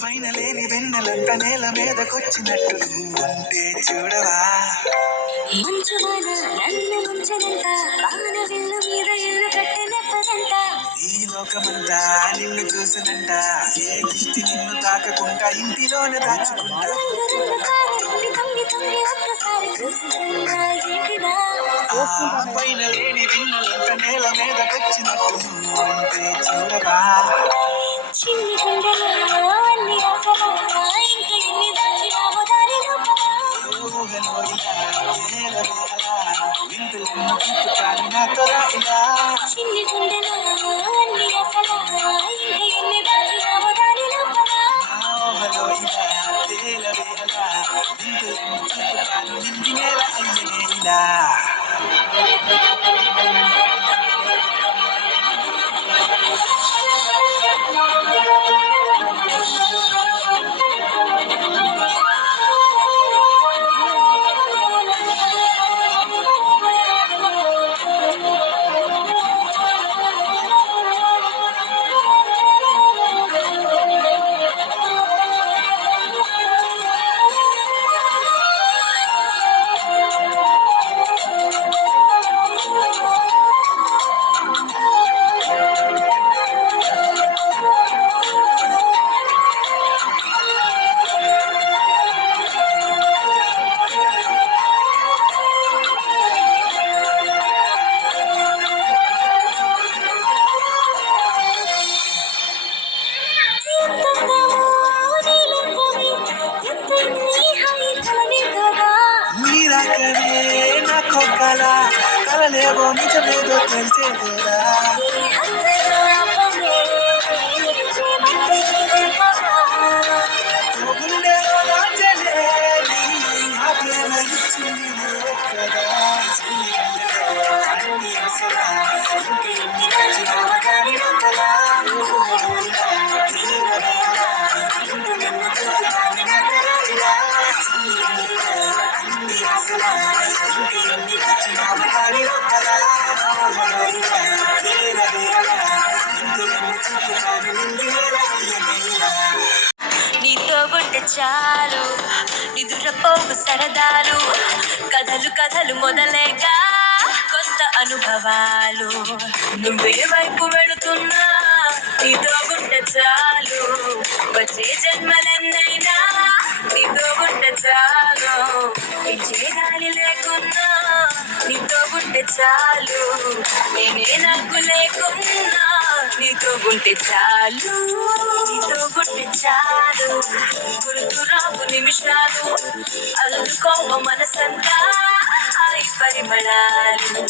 పైన లేని వెన్నెలంత నేల మీదకొచ్చినట్టు ఉంటే చూడవా. మంచువాన నన్ను ముంచనంట, వాన విల్లు మీద ఇల్లు కట్టెనెప్పదంట. ఈ లోకమంతా నిన్ను చూసినంట, ఏ దిష్టి నిన్ను తాకకుండా ఇంటిలోనే దాచుకుంటా. రంగు కారు నుండి తొంగి తొంగి ఒక్కసారి చూసుకుంటా ఏంటిదా. పైన లేని వెన్నెలంత నేల మీదకొచ్చినట్టు ఉంటే చూడవా. చిన్ని గుండెలో అన్ని ఆశలా, ఇంకా ఎన్ని దాచినావో దాని లోపల. ఊహలో ఇలా తేలవే అలా, వింతలెన్నో తిప్పుతాను నాతో రా ఇలా. చిన్ని గుండెలో అన్ని ఆశలా, ఇంకా ఎన్ని దాచినావో దాని లోపల. నా ఊహలో ఇలా తేలవే అలా, వింతలెన్నో తిప్పుతాను నింగి నేల అయ్యనే ఇలా. మీరాకనే నాకు కల, కలలేవో నిజమేదో తెలిసేదేరా. గుండెలో రాజలే నీ ఆ ప్రేమ ఇచ్చింది నువ్వే కదా. అన్ని అసలా, ఇంక ఎన్ని దాచినావో దాని లోపల. తీరవే అలా, ఇంక నిన్ను చూపుతాను నాతో రా ఇలా. అన్ని అసలా, ఇంక ఎన్ని దాచినావో దాని లోపల. తీరవే అలా, ఇంక నిన్ను చూపుతాను నింగి నేల అయ్యనే ఇలా. నీతో ఉంటే చాలు, నిదురపోవు సరదాలు, కథలు కథలు మొదలేగా కొత్త అనుభవాలు. నువ్వే వైపు వెళుతున్నా నీతో ఉంటే చాలు, వచ్చే జన్మలెన్నైనా నీతో ఉంటే చాలు. ఇచ్చే గాలి లేకున్నా నీతో ఉంటే చాలు, నేనే నాకు లేకున్నా నీతో ఉంటే చాలు. నీతో ఉంటే చాలు, గుర్తురావు నిమిషాలు, అల్లుకోవ మనసంతా హాయి పరిమళాలు.